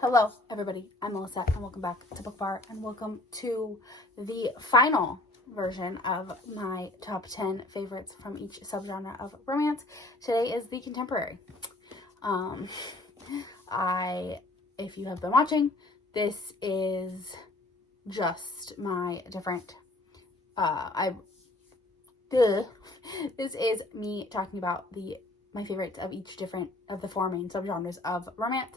Hello, everybody. I'm Melissa, and welcome back to Book Bar, and welcome to the final version of my top 10 favorites from each subgenre of romance. Today is the contemporary. If you have been watching, this is just my different, this is me talking about my favorites of each different of the four main subgenres of romance,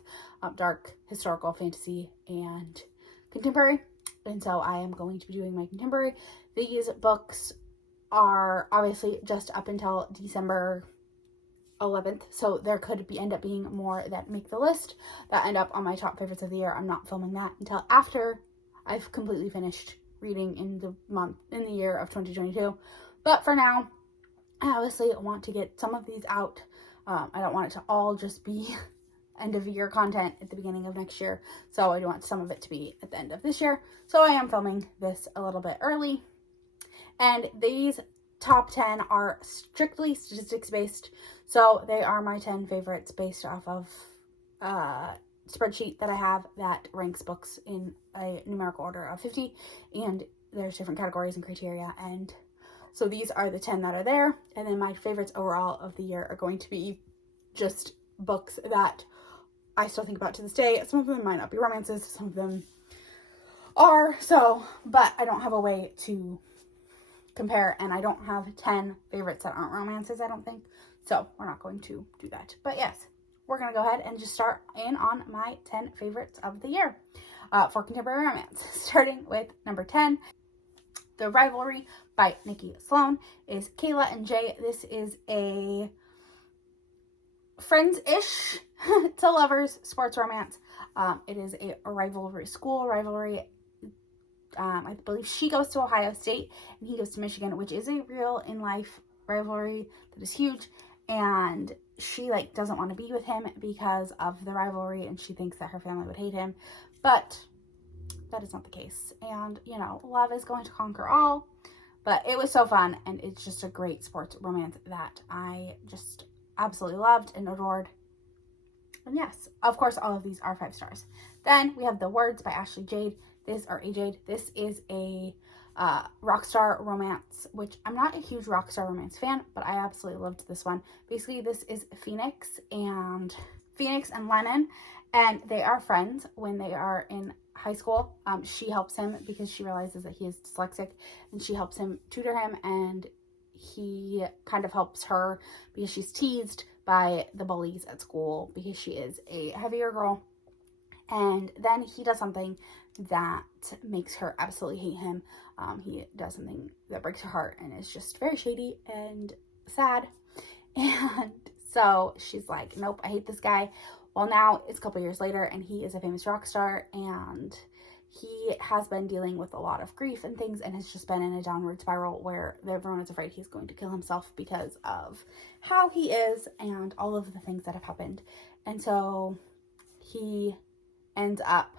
dark, historical, fantasy, and contemporary. And so I am going to be doing my contemporary. These books are obviously just up until December 11th, so there could end up being more that make the list that end up on my top favorites of the year. I'm not filming that until after I've completely finished reading in the year of 2022. But for now, I obviously want to get some of these out. I don't want it to all just be end of year content at the beginning of next year. So I do want some of it to be at the end of this year. So I am filming this a little bit early. And these top 10 are strictly statistics based. So they are my 10 favorites based off of a spreadsheet that I have that ranks books in a numerical order of 50. And there's different categories and criteria, and so these are the 10 that are there. And then my favorites overall of the year are going to be just books that I still think about to this day. Some of them might not be romances, some of them are, but I don't have a way to compare, and I don't have 10 favorites that aren't romances, I don't think. So we're not going to do that. But yes, we're going to go ahead and just start in on my 10 favorites of the year for contemporary romance. Starting with number 10. The Rivalry by Nikki Sloan is Kayla and Jay. This is a friends-ish to lovers sports romance. It is a rivalry, school rivalry. I believe she goes to Ohio State and he goes to Michigan, which is a real in-life rivalry that is huge. And she doesn't want to be with him because of the rivalry, and she thinks that her family would hate him. But that is not the case. And, love is going to conquer all. But it was so fun, and it's just a great sports romance that I just absolutely loved and adored. And yes, of course, all of these are 5 stars. Then we have The Words by Ashley Jade. This is a rockstar romance, which I'm not a huge rockstar romance fan, but I absolutely loved this one. Basically, this is Phoenix and Lennon, and they are friends when they are in high school. She helps him because she realizes that he is dyslexic, and she helps him tutor him, and he kind of helps her because she's teased by the bullies at school because she is a heavier girl. And then he does something that makes her absolutely hate him. He does something that breaks her heart and is just very shady and sad. And so she's like, nope, I hate this guy. Well, now it's a couple years later, and he is a famous rock star, and he has been dealing with a lot of grief and things, and has just been in a downward spiral where everyone is afraid he's going to kill himself because of how he is and all of the things that have happened. And so he ends up,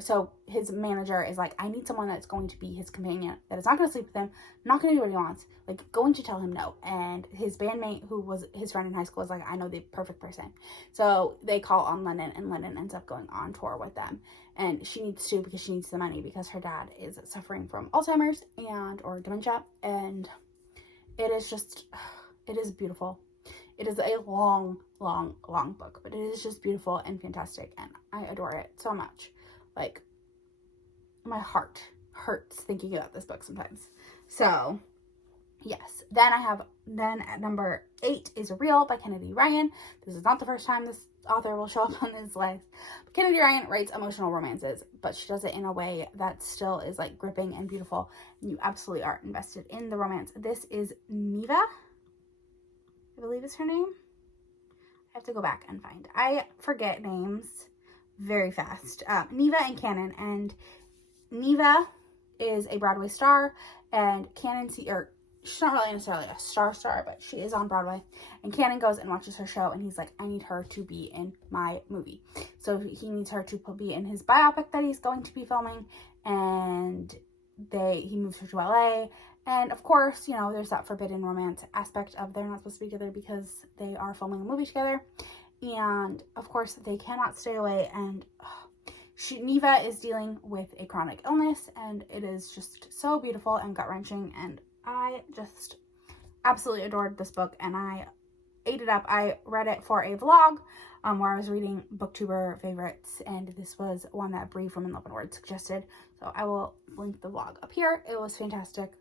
so his manager is like, I need someone that's going to be his companion, that is not going to sleep with him, not going to do what he wants, going to tell him no. And his bandmate, who was his friend in high school, is like, I know the perfect person. So they call on Lennon, and Lennon ends up going on tour with them. And she needs to, because she needs the money, because her dad is suffering from Alzheimer's or dementia. And it is beautiful. It is a long, long, long book, but it is just beautiful and fantastic, and I adore it so much. My heart hurts thinking about this book sometimes. So, yes. Then at number 8 is Real by Kennedy Ryan. This is not the first time this author will show up on this list. But Kennedy Ryan writes emotional romances, but she does it in a way that still is gripping and beautiful, and you absolutely are invested in the romance. This is Neva, I believe is her name. I have to go back and find. I forget names very fast. Neva and Cannon. And Neva is a Broadway star, and she's not really necessarily a star, but she is on Broadway. And Cannon goes and watches her show, and he's like, I need her to be in my movie. So he needs her to be in his biopic that he's going to be filming, and he moves her to LA. And of course, there's that forbidden romance aspect of they're not supposed to be together because they are filming a movie together. And of course, they cannot stay away. And Neva is dealing with a chronic illness, and it is just so beautiful and gut-wrenching. And I just absolutely adored this book, and I ate it up. I read it for a vlog where I was reading booktuber favorites, and this was one that Bree from In Love and Words suggested. So I will link the vlog up here. It was fantastic.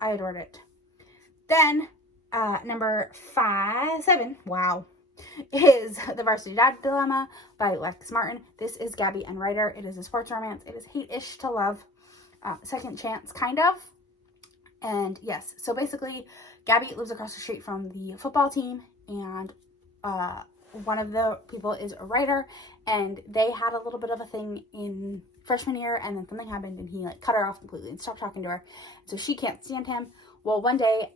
I adored it. Then number 7, wow, is The Varsity Dad Dilemma by Lex Martin. This is Gabby and Ryder. It is a sports romance. It is hate-ish to love. Second chance, kind of. And yes, so basically, Gabby lives across the street from the football team, and one of the people is a writer, and they had a little bit of a thing in freshman year, and then something happened, and he like cut her off completely and stopped talking to her, so she can't stand him. Well, one day,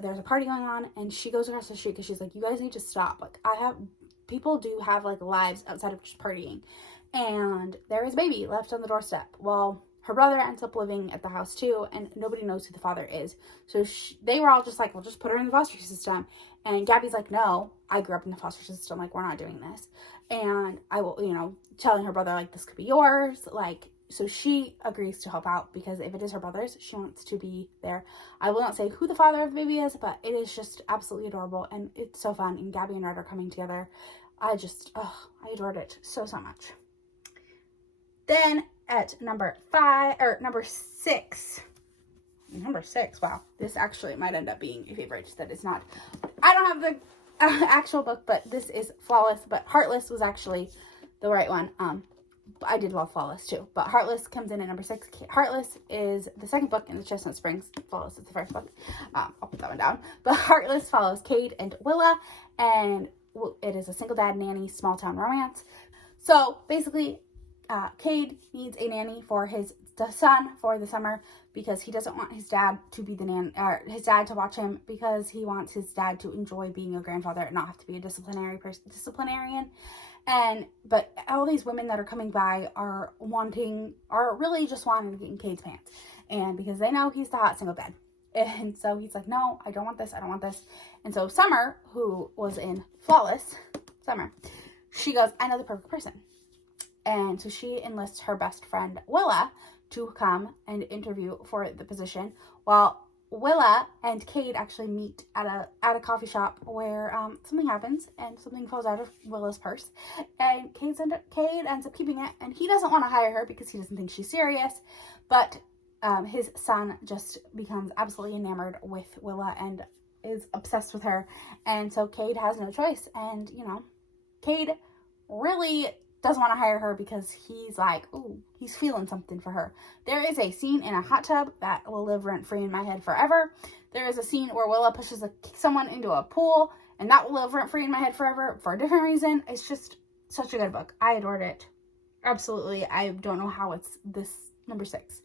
there's a party going on, and she goes across the street because she's like, you guys need to stop. Like, people do have like lives outside of just partying, and there is a baby left on the doorstep. Well, her brother ends up living at the house too, and nobody knows who the father is. So they were all just like, well, just put her in the foster system. And Gabby's like, no, I grew up in the foster system. Like, we're not doing this. And I will, telling her brother, like, this could be yours. Like, so she agrees to help out because if it is her brother's, she wants to be there. I will not say who the father of the baby is, but it is just absolutely adorable. And it's so fun. And Gabby and Red are coming together. I adored it so, so much. Then at number 6, wow, this actually might end up being a favorite that is not, I don't have the actual book, but this is Flawless, but Heartless was actually the right one. I did love Flawless too, but Heartless comes in at number 6. Heartless is the second book in the Chestnut Springs. Flawless is the first book. I'll put that one down. But Heartless follows Cade and Willa, and it is a single dad nanny small town romance. So basically, Cade needs a nanny for his son for the summer because he doesn't want his dad to be his dad to watch him, because he wants his dad to enjoy being a grandfather and not have to be a disciplinarian. But all these women that are coming by are really just wanting to get in Cade's pants, and because they know he's the hot single dad. And so he's like, no, I don't want this. And so Summer, who was in Flawless, she goes, I know the perfect person. And so she enlists her best friend, Willa, to come and interview for the position. While Willa and Cade actually meet at a coffee shop where something happens and something falls out of Willa's purse. And Cade ends up keeping it. And he doesn't want to hire her because he doesn't think she's serious. But his son just becomes absolutely enamored with Willa and is obsessed with her. And so Cade has no choice. And, Cade really doesn't want to hire her because he's like, ooh, he's feeling something for her. There is a scene in a hot tub that will live rent-free in my head forever. There is a scene where Willa pushes someone into a pool, and that will live rent-free in my head forever for a different reason. It's just such a good book. I adored it. Absolutely. I don't know how it's this number 6.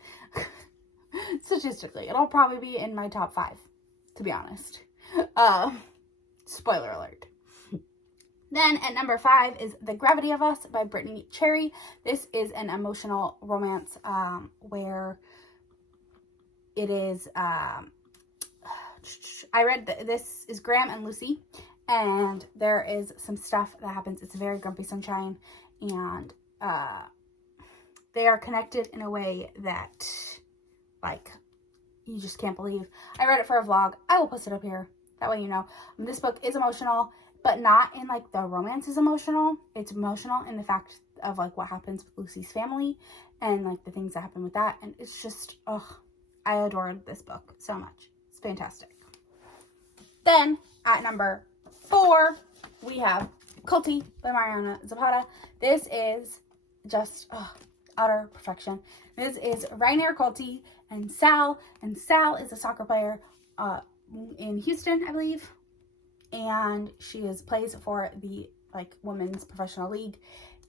Statistically, it'll probably be in my top 5, to be honest. Spoiler alert. Then at number 5 is The Gravity of Us by Brittany Cherry. This is an emotional romance where it is, I read this is Graham and Lucy, and there is some stuff that happens. It's very Grumpy Sunshine, and they are connected in a way that, like, you just can't believe. I read it for a vlog. I will post it up here. That way you know. This book is emotional, but not in, like, the romance is emotional. It's emotional in the fact of, like, what happens with Lucy's family and, like, the things that happen with that. And it's just, I adored this book so much. It's fantastic. Then, at number 4, we have Culti by Mariana Zapata. This is just, utter perfection. This is Rainier Culti and Sal. And Sal is a soccer player in Houston, I believe. And she plays for the, like, women's professional league.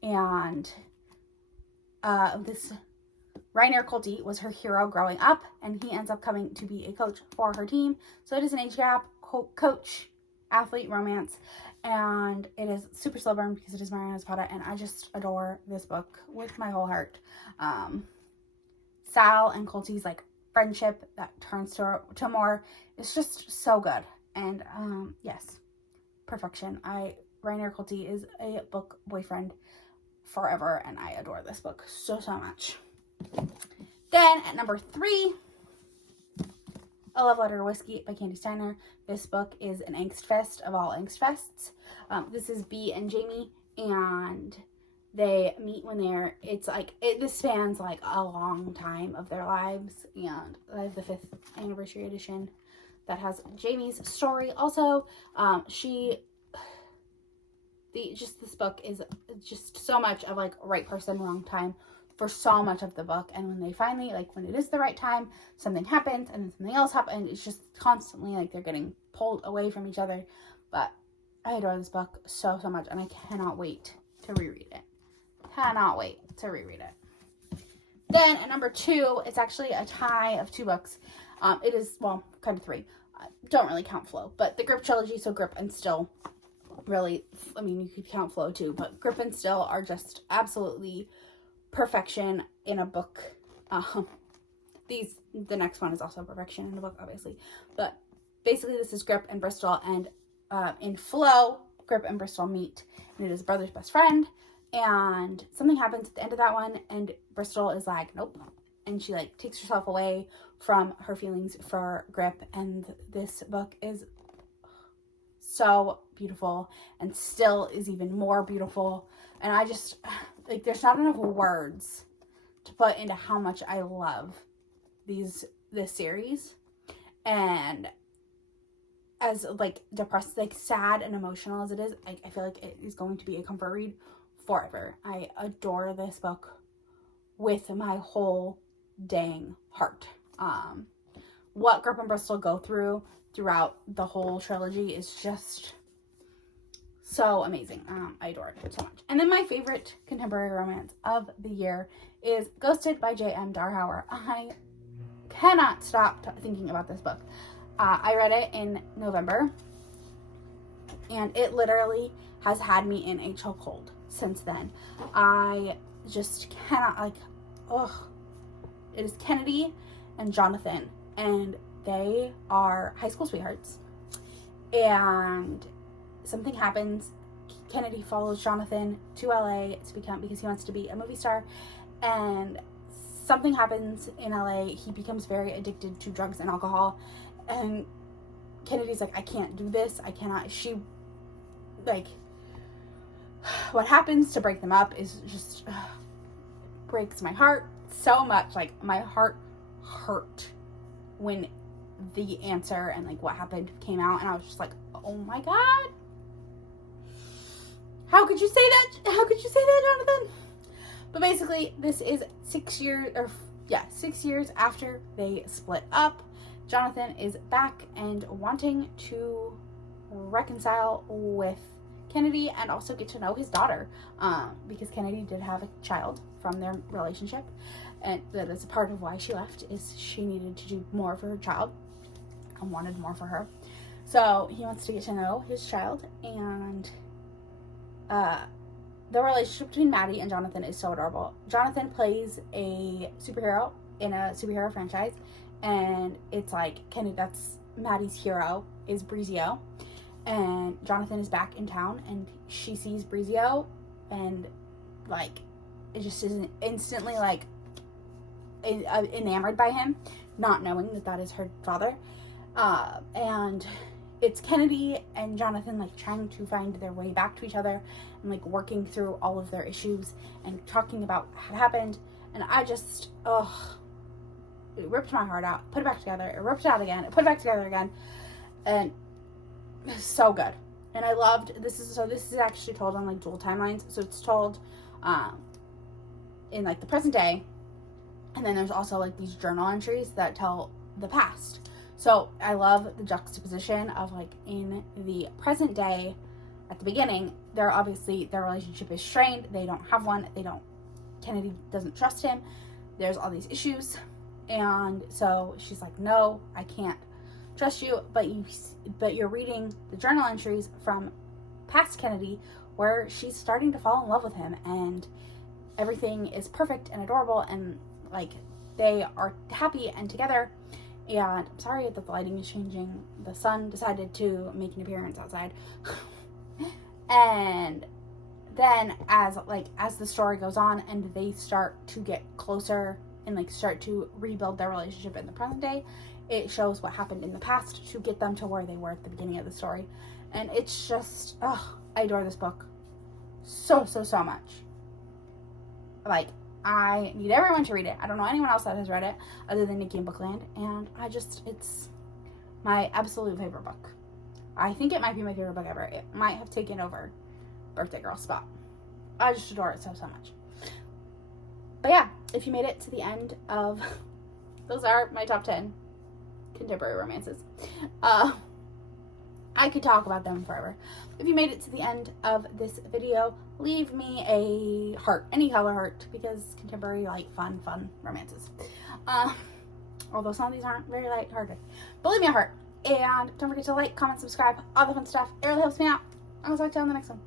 And this Rainier Culti was her hero growing up, and he ends up coming to be a coach for her team. So it is an age gap coach athlete romance, and it is super slow burn because it is Mariana Zapata, and I just adore this book with my whole heart. Sal and Culti's, like, friendship that turns to more, it's just so good. And yes, perfection. I Rainier Culti is a book boyfriend forever, and I adore this book so much. Then at number 3, A Love Letter to Whiskey by Candy Steiner. This book is an angst fest of all angst fests. This is Bea and Jamie, and they meet when this spans like a long time of their lives, and I have the 5th anniversary edition that has Jamie's story. Also, this book is just so much of like right person, wrong time for so much of the book. And when they finally, like when it is the right time, something happens and then something else happens. It's just constantly like they're getting pulled away from each other. But I adore this book so much, and I cannot wait to reread it. Cannot wait to reread it. Then at number 2, it's actually a tie of 2 books. It is, well, kind of 3. Don't really count Flow, but the Grip trilogy, so Grip and Still, really, I mean, you could count Flow too, but Grip and Still are just absolutely perfection in a book. The next one is also perfection in a book, obviously, but basically this is Grip and Bristol, and in Flow, Grip and Bristol meet, and it is brother's best friend, and something happens at the end of that one, and Bristol is like, nope, and she like takes herself away from her feelings for Grip, and this book is so beautiful, and Still is even more beautiful, and I just, like, there's not enough words to put into how much I love this series, and as, like, depressed, like, sad and emotional as it is, I feel like it is going to be a comfort read forever. I adore this book with my whole dang heart. What Grip and Bristol go throughout the whole trilogy is just so amazing. I adore it so much. And then my favorite contemporary romance of the year is Ghosted by J.M. Darhower. I cannot stop thinking about this book. I read it in November, and it literally has had me in a chokehold since then. I just cannot, like, it is Kennedy and Jonathan, and they are high school sweethearts, and something happens. Kennedy follows Jonathan to LA because he wants to be a movie star, and something happens in LA. He becomes very addicted to drugs and alcohol, and Kennedy's like, I can't do this. I cannot. She, like, what happens to break them up is just breaks my heart so much. Like, my heart hurt when the answer and like what happened came out, and I was just like, oh my god, how could you say that? How could you say that, Jonathan? But basically, this is 6 years after they split up. Jonathan is back and wanting to reconcile with Kennedy and also get to know his daughter, because Kennedy did have a child from their relationship, and that is a part of why she left, is she needed to do more for her child and wanted more for her. So he wants to get to know his child, and the relationship between Maddie and Jonathan is so adorable. Jonathan plays a superhero in a superhero franchise, and it's like, that's Maddie's hero is Breezio, and Jonathan is back in town, and she sees Breezio, and like, it just isn't instantly like enamored by him, not knowing that is her father. And it's Kennedy and Jonathan like trying to find their way back to each other, and like working through all of their issues and talking about what happened. And I just, it ripped my heart out. Put it back together. It ripped it out again. It put it back together again. And it's so good. And I loved, this is actually told on like dual timelines. So it's told in like the present day, and then there's also like these journal entries that tell the past. So I love the juxtaposition of like in the present day, at the beginning, their relationship is strained. They don't have one. Kennedy doesn't trust him. There's all these issues. And so she's like, no, I can't trust you. But you're reading the journal entries from past Kennedy, where she's starting to fall in love with him, and everything is perfect and adorable, and like they are happy and together. And I'm sorry that the lighting is changing. The sun decided to make an appearance outside. And then as the story goes on and they start to get closer and like start to rebuild their relationship in the present day, it shows what happened in the past to get them to where they were at the beginning of the story. And it's just, I adore this book so much. Like, I need everyone to read it. I don't know anyone else that has read it other than Nikki and Bookland, and it's my absolute favorite book. I think it might be my favorite book ever. It might have taken over Birthday Girl spot. I just adore it so much. But yeah, if you made it to the end of, those are my top 10 contemporary romances. I could talk about them forever. If you made it to the end of this video, leave me a heart, any color heart, because contemporary, like, fun romances. Although some of these aren't very lighthearted. But leave me a heart. And don't forget to like, comment, subscribe, all the fun stuff. It really helps me out. I'll talk to you on the next one.